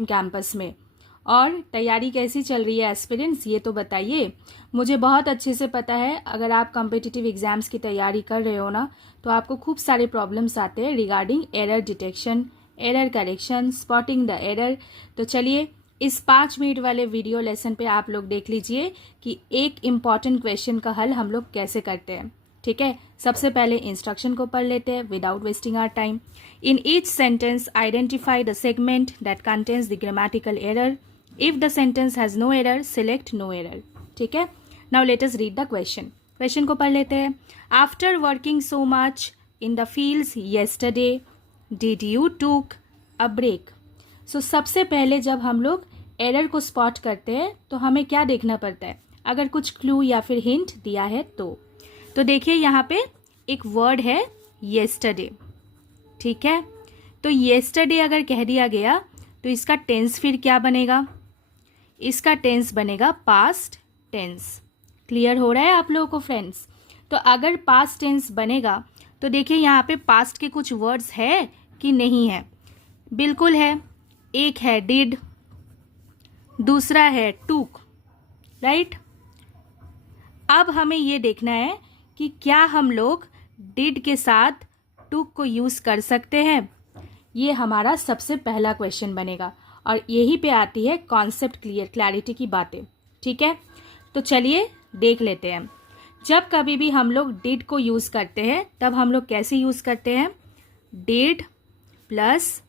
Campus में। और तैयारी कैसी चल रही है एस्पिरेंट्स, ये तो बताइए। मुझे बहुत अच्छे से पता है, अगर आप कॉम्पिटिटिव एग्जाम्स की तैयारी कर रहे हो ना, तो आपको खूब सारे प्रॉब्लम्स आते हैं regarding error detection, error correction, spotting the error. तो चलिए इस 5 मिनट वाले वीडियो लेसन पे आप लोग देख लीजिए कि एक इम्पॉर्टेंट क्वेश्चन का हल हम लोग कैसे करते हैं। ठीक है, सबसे पहले इंस्ट्रक्शन को पढ़ लेते हैं without wasting our time. In each sentence identify the segment that contains the grammatical error. If the sentence has no error select no error. ठीक है, now let us read the question. Question को पढ़ लेते हैं। After working so much in the fields yesterday did you took a break. सो सबसे पहले जब हम लोग एरर को स्पॉट करते हैं तो हमें क्या देखना पड़ता है, अगर कुछ क्लू या फिर हिंट दिया है तो देखिए यहाँ पे एक वर्ड है येस्टरडे। ठीक है, तो येस्टरडे अगर कह दिया गया तो इसका टेंस फिर क्या बनेगा, इसका टेंस बनेगा पास्ट टेंस। क्लियर हो रहा है आप लोगों को फ्रेंड्स। तो अगर पास्ट टेंस बनेगा तो देखिए यहाँ पे पास्ट के कुछ वर्ड्स है कि नहीं है, बिल्कुल है। एक है डिड, दूसरा है टूक, राइट। अब हमें ये देखना है कि क्या हम लोग डिड के साथ टूक को यूज कर सकते हैं। ये हमारा सबसे पहला क्वेश्चन बनेगा और यही पे आती है कॉन्सेप्ट क्लैरिटी की बातें। ठीक है, तो चलिए देख लेते हैं। जब कभी भी हम लोग डिड को यूज करते हैं तब हम लोग कैसे यूज करते हैं, did plus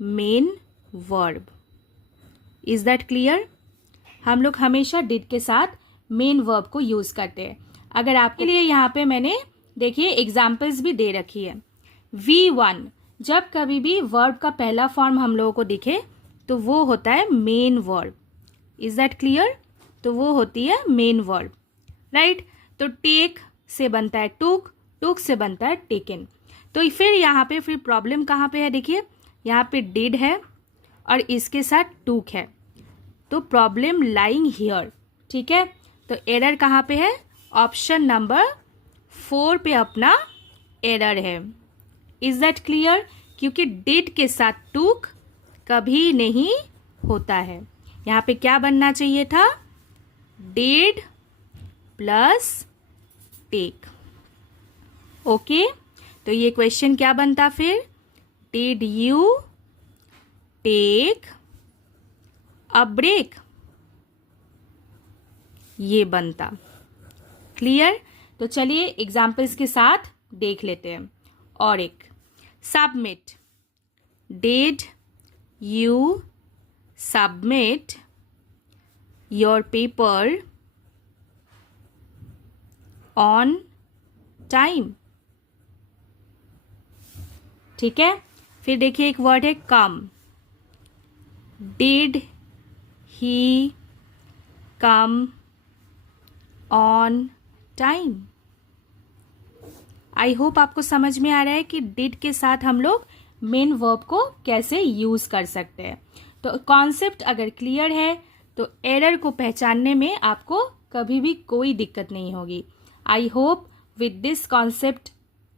main verb. Is that clear. हम लोग हमेशा डिड के साथ मेन वर्ब को यूज करते हैं। अगर आपके लिए यहाँ पे मैंने देखिए एग्जाम्पल्स भी दे रखी है। V1 जब कभी भी वर्ब का पहला फॉर्म हम लोगों को दिखे तो वो होता है main verb. Is that clear. तो वो होती है मेन वर्ब, राइट। तो टेक से बनता है टूक, टूक से बनता है टेकन। तो फिर यहाँ पे फिर प्रॉब्लम कहाँ पे है, देखिए यहाँ पे डिड है और इसके साथ टूक है, तो प्रॉब्लम लाइंग हियर। ठीक है, तो एरर कहाँ पे है, ऑप्शन नंबर 4 पे अपना एरर है। इज दैट क्लियर, क्योंकि डिड के साथ टूक कभी नहीं होता है। यहाँ पे क्या बनना चाहिए था, डिड प्लस टेक। ओके, तो ये क्वेश्चन क्या बनता फिर, did you take a break, ये बनता। क्लियर। तो चलिए एग्जाम्पल्स के साथ देख लेते हैं। और एक submit, did you submit your paper on time. ठीक है, फिर देखिए एक वर्ड है come, did he come on time. I hope आपको समझ में आ रहा है कि डिड के साथ हम लोग मेन वर्ब को कैसे यूज कर सकते हैं। तो कॉन्सेप्ट अगर क्लियर है तो एरर को पहचानने में आपको कभी भी कोई दिक्कत नहीं होगी। I hope with this concept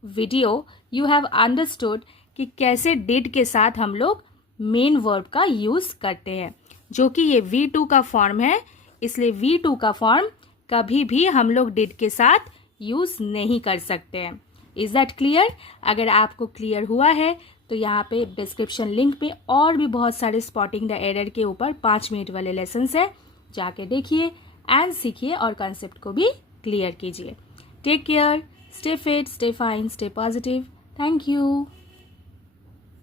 video you have understood कि कैसे डिड के साथ हम लोग मेन वर्ब का यूज करते हैं, जो कि ये V2 का फॉर्म है। इसलिए V2 का फॉर्म कभी भी हम लोग डिड के साथ यूज नहीं कर सकते हैं। Is that clear. अगर आपको क्लियर हुआ है तो यहाँ पे डिस्क्रिप्शन लिंक पे और भी बहुत सारे स्पॉटिंग द एरर के ऊपर 5 मिनट वाले लेसन्स है, जाके देखिए एंड सीखिए और कॉन्सेप्ट को भी क्लियर कीजिए। Take care, stay fit, stay fine, stay positive. Thank you.